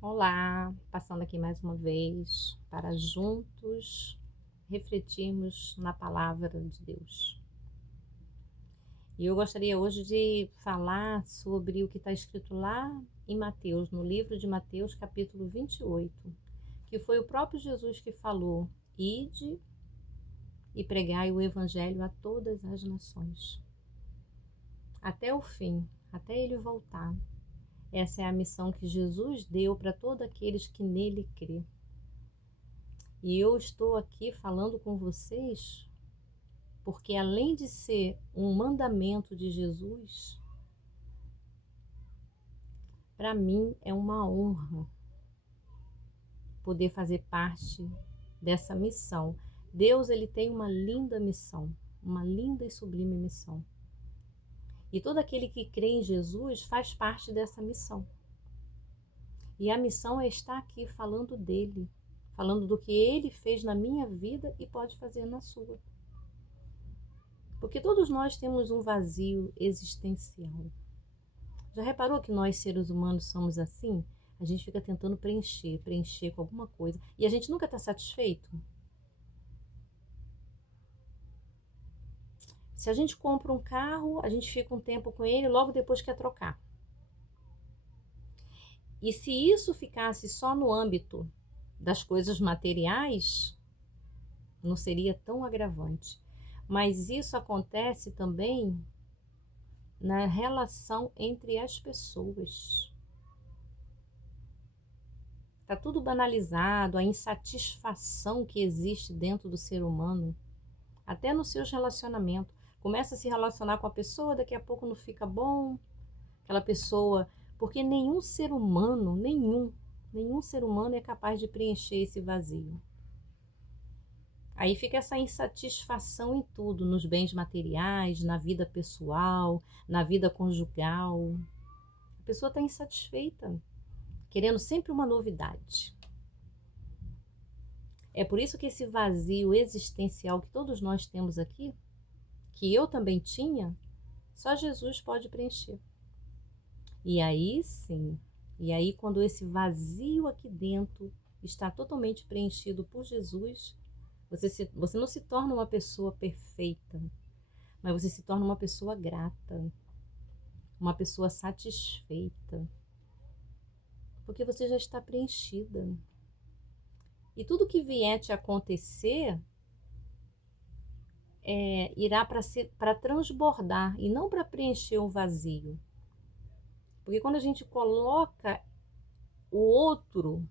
Olá, passando aqui mais uma vez para juntos refletirmos na palavra de Deus. E eu gostaria hoje de falar sobre o que está escrito lá em Mateus, no livro de Mateus, capítulo 28, que foi o próprio Jesus que falou: Ide e pregai o evangelho a todas as nações, até o fim, até ele voltar. Essa é a missão que Jesus deu para todos aqueles que nele crê. E eu estou aqui falando com vocês porque, além de ser um mandamento de Jesus, para mim é uma honra poder fazer parte dessa missão. Deus, ele tem uma linda missão, uma linda e sublime missão. E todo aquele que crê em Jesus faz parte dessa missão. E a missão é estar aqui falando dele, falando do que ele fez na minha vida e pode fazer na sua. Porque todos nós temos um vazio existencial. Já reparou que nós, seres humanos, somos assim? A gente fica tentando preencher com alguma coisa. E a gente nunca está satisfeito. Se a gente compra um carro, a gente fica um tempo com ele, logo depois quer trocar. E se isso ficasse só no âmbito das coisas materiais, não seria tão agravante. Mas isso acontece também na relação entre as pessoas. Está tudo banalizado, a insatisfação que existe dentro do ser humano, até nos seus relacionamentos. Começa a se relacionar com a pessoa, daqui a pouco não fica bom, aquela pessoa, porque nenhum ser humano, nenhum ser humano é capaz de preencher esse vazio. Aí fica essa insatisfação em tudo, nos bens materiais, na vida pessoal, na vida conjugal. A pessoa está insatisfeita, querendo sempre uma novidade. É por isso que esse vazio existencial que todos nós temos aqui, que eu também tinha, só Jesus pode preencher. E aí sim, e aí quando esse vazio aqui dentro está totalmente preenchido por Jesus, você não se torna uma pessoa perfeita, mas você se torna uma pessoa grata, uma pessoa satisfeita, porque você já está preenchida. E tudo que vier te acontecer irá para transbordar e não para preencher um vazio. Porque quando a gente coloca o outro,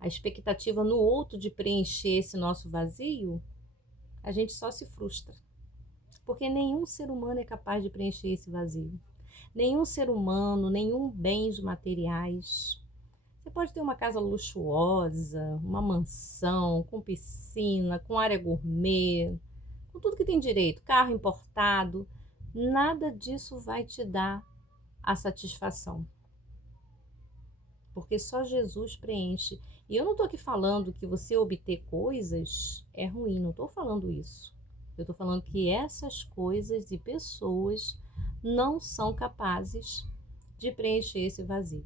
a expectativa no outro de preencher esse nosso vazio, a gente só se frustra. Porque nenhum ser humano é capaz de preencher esse vazio. Nenhum ser humano, nenhum bens materiais. Você pode ter uma casa luxuosa, uma mansão com piscina, com área gourmet, com tudo que tem direito, carro importado. Nada disso vai te dar a satisfação. Porque só Jesus preenche. E eu não estou aqui falando que você obter coisas é ruim, não estou falando isso. Eu estou falando que essas coisas e pessoas não são capazes de preencher esse vazio.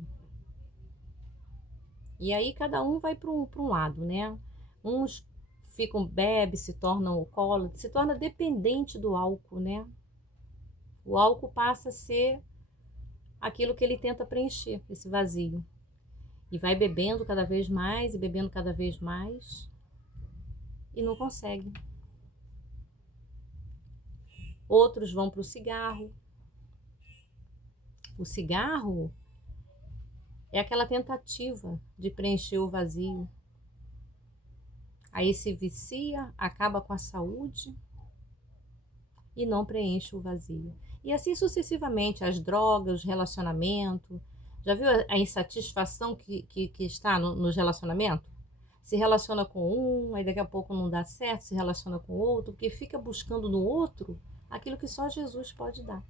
E aí cada um vai para um lado, né? Uns bebe, se tornam alcoólatras, se torna dependente do álcool, né? O álcool passa a ser aquilo que ele tenta preencher, esse vazio. E vai bebendo cada vez mais e bebendo cada vez mais e não consegue. Outros vão para o cigarro. O cigarro é aquela tentativa de preencher o vazio. Aí se vicia, acaba com a saúde e não preenche o vazio. E assim sucessivamente, as drogas, os relacionamentos. Já viu a insatisfação que está nos relacionamentos? Se relaciona com um, aí daqui a pouco não dá certo, se relaciona com outro, porque fica buscando no outro aquilo que só Jesus pode dar.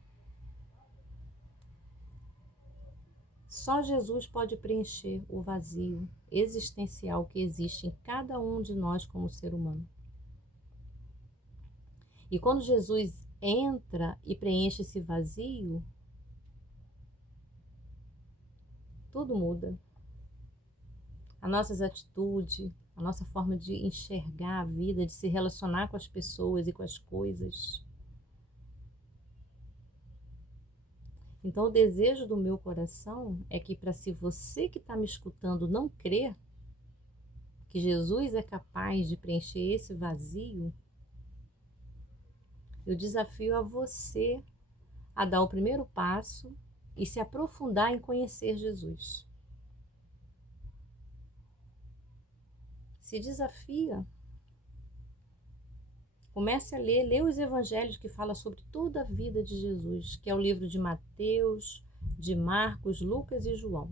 Só Jesus pode preencher o vazio existencial que existe em cada um de nós como ser humano. E quando Jesus entra e preenche esse vazio, tudo muda. as nossas atitudes, a nossa forma de enxergar a vida, de se relacionar com as pessoas e com as coisas. Então, o desejo do meu coração é que, para se você que está me escutando não crer que Jesus é capaz de preencher esse vazio, eu desafio a você a dar o primeiro passo e se aprofundar em conhecer Jesus. Se desafia. Comece a ler os evangelhos que falam sobre toda a vida de Jesus, que é o livro de Mateus, de Marcos, Lucas e João.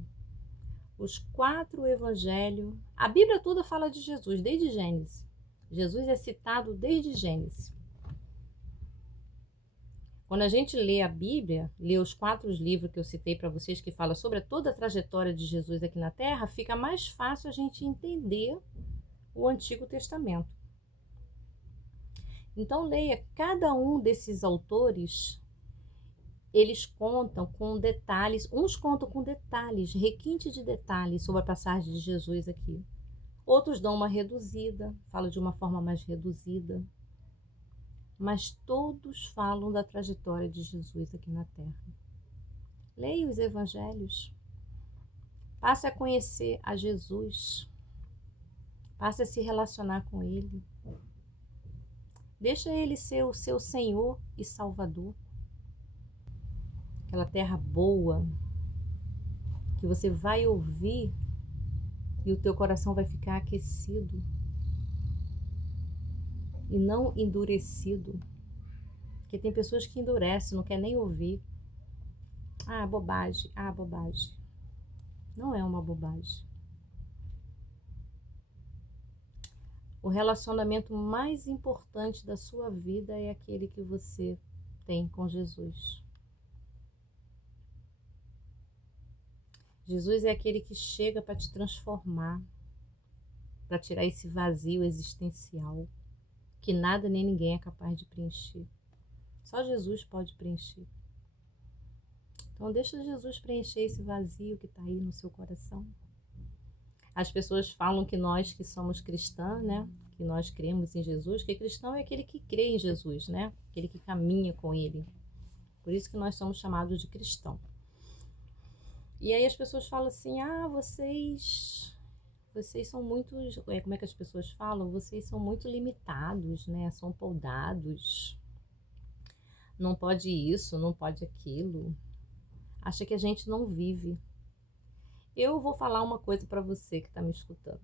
Os 4 evangelhos, a Bíblia toda fala de Jesus, desde Gênesis. Jesus é citado desde Gênesis. Quando a gente lê a Bíblia, lê os 4 livros que eu citei para vocês, que falam sobre toda a trajetória de Jesus aqui na Terra, fica mais fácil a gente entender o Antigo Testamento. Então leia cada um desses autores, eles contam com detalhes, uns contam com detalhes, requinte de detalhes sobre a passagem de Jesus aqui. Outros dão uma reduzida, falam de uma forma mais reduzida. Mas todos falam da trajetória de Jesus aqui na Terra. Leia os evangelhos. Passe a conhecer a Jesus. Passe a se relacionar com Ele. Deixa Ele ser o seu Senhor e Salvador. Aquela terra boa que você vai ouvir e o teu coração vai ficar aquecido e não endurecido. Porque tem pessoas que endurecem, não quer nem ouvir. Ah, bobagem, bobagem. Não é uma bobagem. O relacionamento mais importante da sua vida é aquele que você tem com Jesus. Jesus é aquele que chega para te transformar, para tirar esse vazio existencial que nada nem ninguém é capaz de preencher. Só Jesus pode preencher. Então deixa Jesus preencher esse vazio que está aí no seu coração. As pessoas falam que nós que somos cristãs, né? Que nós cremos em Jesus, que cristão é aquele que crê em Jesus, né? Aquele que caminha com Ele. Por isso que nós somos chamados de cristão. E aí as pessoas falam assim, vocês são muito, como é que as pessoas falam? Vocês são muito limitados, né? São poddados. Não pode isso, não pode aquilo. Acha que a gente não vive. Eu vou falar uma coisa para você que está me escutando.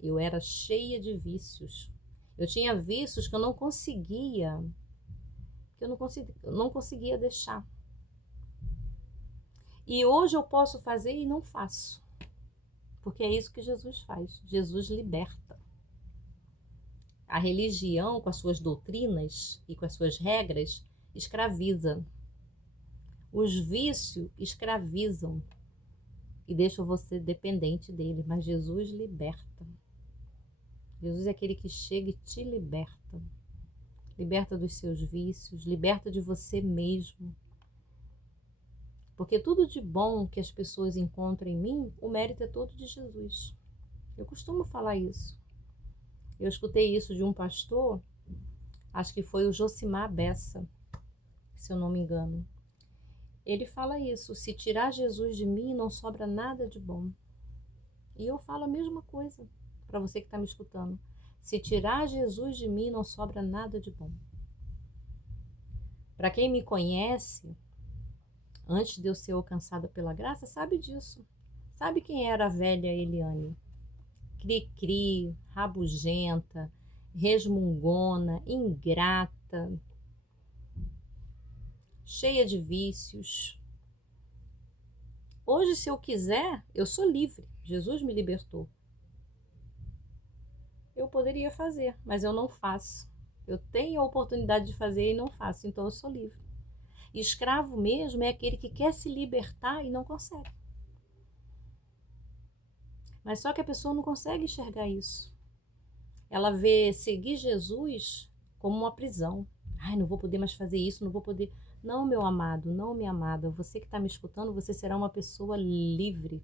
Eu era cheia de vícios. Eu tinha vícios que eu não conseguia deixar. E hoje eu posso fazer e não faço. Porque é isso que Jesus faz. Jesus liberta. A religião, com as suas doutrinas e com as suas regras, escraviza. Os vícios escravizam e deixam você dependente dele. Mas Jesus liberta. Jesus é aquele que chega e te liberta. Liberta dos seus vícios, liberta de você mesmo. Porque tudo de bom que as pessoas encontram em mim, o mérito é todo de Jesus. Eu costumo falar isso. Eu escutei isso de um pastor, acho que foi o Josimar Bessa, se eu não me engano. Ele fala isso, se tirar Jesus de mim, não sobra nada de bom. E eu falo a mesma coisa para você que está me escutando. Se tirar Jesus de mim, não sobra nada de bom. Para quem me conhece, antes de eu ser alcançada pela graça, sabe disso. Sabe quem era a velha Eliane? Cri-cri, rabugenta, resmungona, ingrata, cheia de vícios. Hoje, se eu quiser, eu sou livre. Jesus me libertou. Eu poderia fazer, mas eu não faço. Eu tenho a oportunidade de fazer e não faço, então eu sou livre. E escravo mesmo é aquele que quer se libertar e não consegue. Mas só que a pessoa não consegue enxergar isso. Ela vê seguir Jesus como uma prisão. Ai, não vou poder mais fazer isso, não vou poder. Não, meu amado, não, minha amada. Você que está me escutando, você será uma pessoa livre,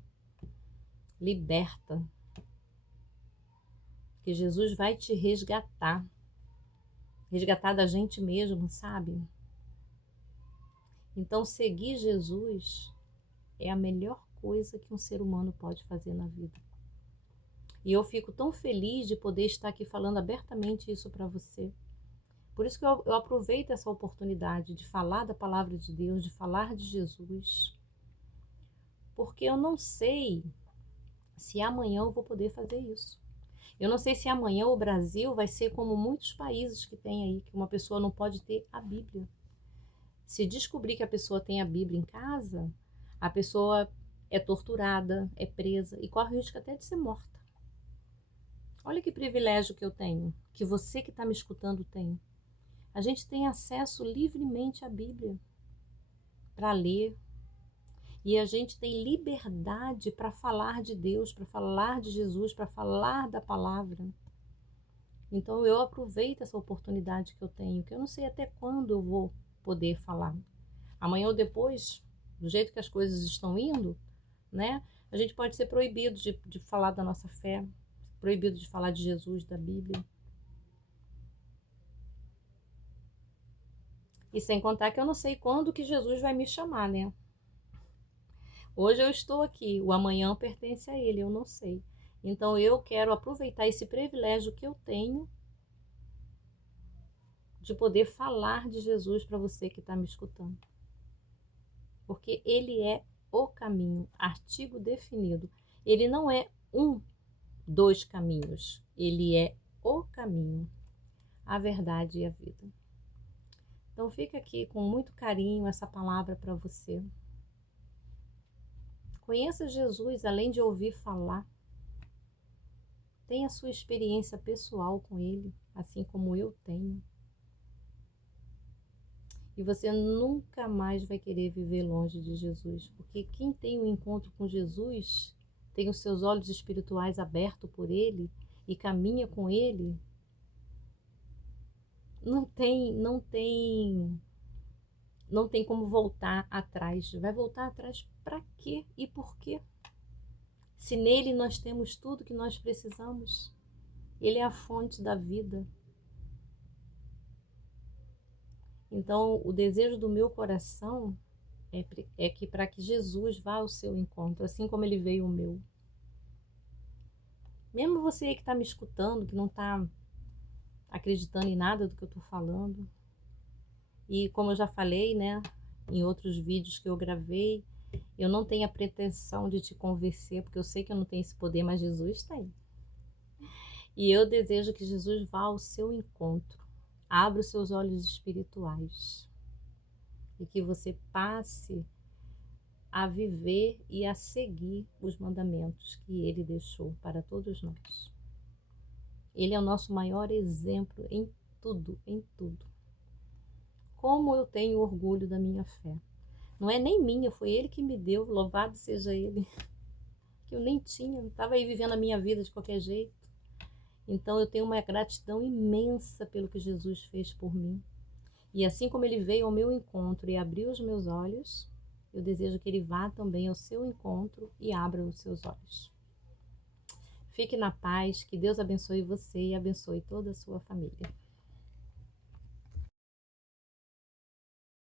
liberta. Porque Jesus vai te resgatar. Resgatar da gente mesmo, sabe? Então, seguir Jesus é a melhor coisa que um ser humano pode fazer na vida. E eu fico tão feliz de poder estar aqui falando abertamente isso para você. Por isso que eu aproveito essa oportunidade de falar da palavra de Deus, de falar de Jesus. Porque eu não sei se amanhã eu vou poder fazer isso. Eu não sei se amanhã o Brasil vai ser como muitos países que tem aí, que uma pessoa não pode ter a Bíblia. Se descobrir que a pessoa tem a Bíblia em casa, a pessoa é torturada, é presa e corre o risco até de ser morta. Olha que privilégio que eu tenho, que você que está me escutando tem. A gente tem acesso livremente à Bíblia para ler. E a gente tem liberdade para falar de Deus, para falar de Jesus, para falar da palavra. Então eu aproveito essa oportunidade que eu tenho, que eu não sei até quando eu vou poder falar. Amanhã ou depois, do jeito que as coisas estão indo, né? A gente pode ser proibido de falar da nossa fé, proibido de falar de Jesus, da Bíblia. E sem contar que eu não sei quando que Jesus vai me chamar, né? Hoje eu estou aqui, o amanhã pertence a Ele, eu não sei. Então eu quero aproveitar esse privilégio que eu tenho de poder falar de Jesus para você que está me escutando. Porque Ele é o caminho, artigo definido. Ele não é dos caminhos, Ele é o caminho, a verdade e a vida. Então fica aqui com muito carinho essa palavra para você. Conheça Jesus além de ouvir falar. Tenha sua experiência pessoal com Ele, assim como eu tenho. E você nunca mais vai querer viver longe de Jesus, porque quem tem um encontro com Jesus, tem os seus olhos espirituais abertos por Ele e caminha com Ele, não tem como voltar atrás. Vai voltar atrás para quê e por quê? Se nele nós temos tudo que nós precisamos, Ele é a fonte da vida. Então, o desejo do meu coração é que para que Jesus vá ao seu encontro, assim como Ele veio ao meu. Mesmo você aí que está me escutando, que não está acreditando em nada do que eu estou falando, e como eu já falei, né, em outros vídeos que eu gravei, eu não tenho a pretensão de te convencer, porque eu sei que eu não tenho esse poder, mas Jesus tem. E eu desejo que Jesus vá ao seu encontro, abra os seus olhos espirituais e que você passe a viver e a seguir os mandamentos que Ele deixou para todos nós. Ele é o nosso maior exemplo em tudo, em tudo. Como eu tenho orgulho da minha fé. Não é nem minha, foi Ele que me deu, louvado seja Ele. Que eu nem tinha, estava aí vivendo a minha vida de qualquer jeito. Então eu tenho uma gratidão imensa pelo que Jesus fez por mim. E assim como Ele veio ao meu encontro e abriu os meus olhos, eu desejo que Ele vá também ao seu encontro e abra os seus olhos. Fique na paz, que Deus abençoe você e abençoe toda a sua família.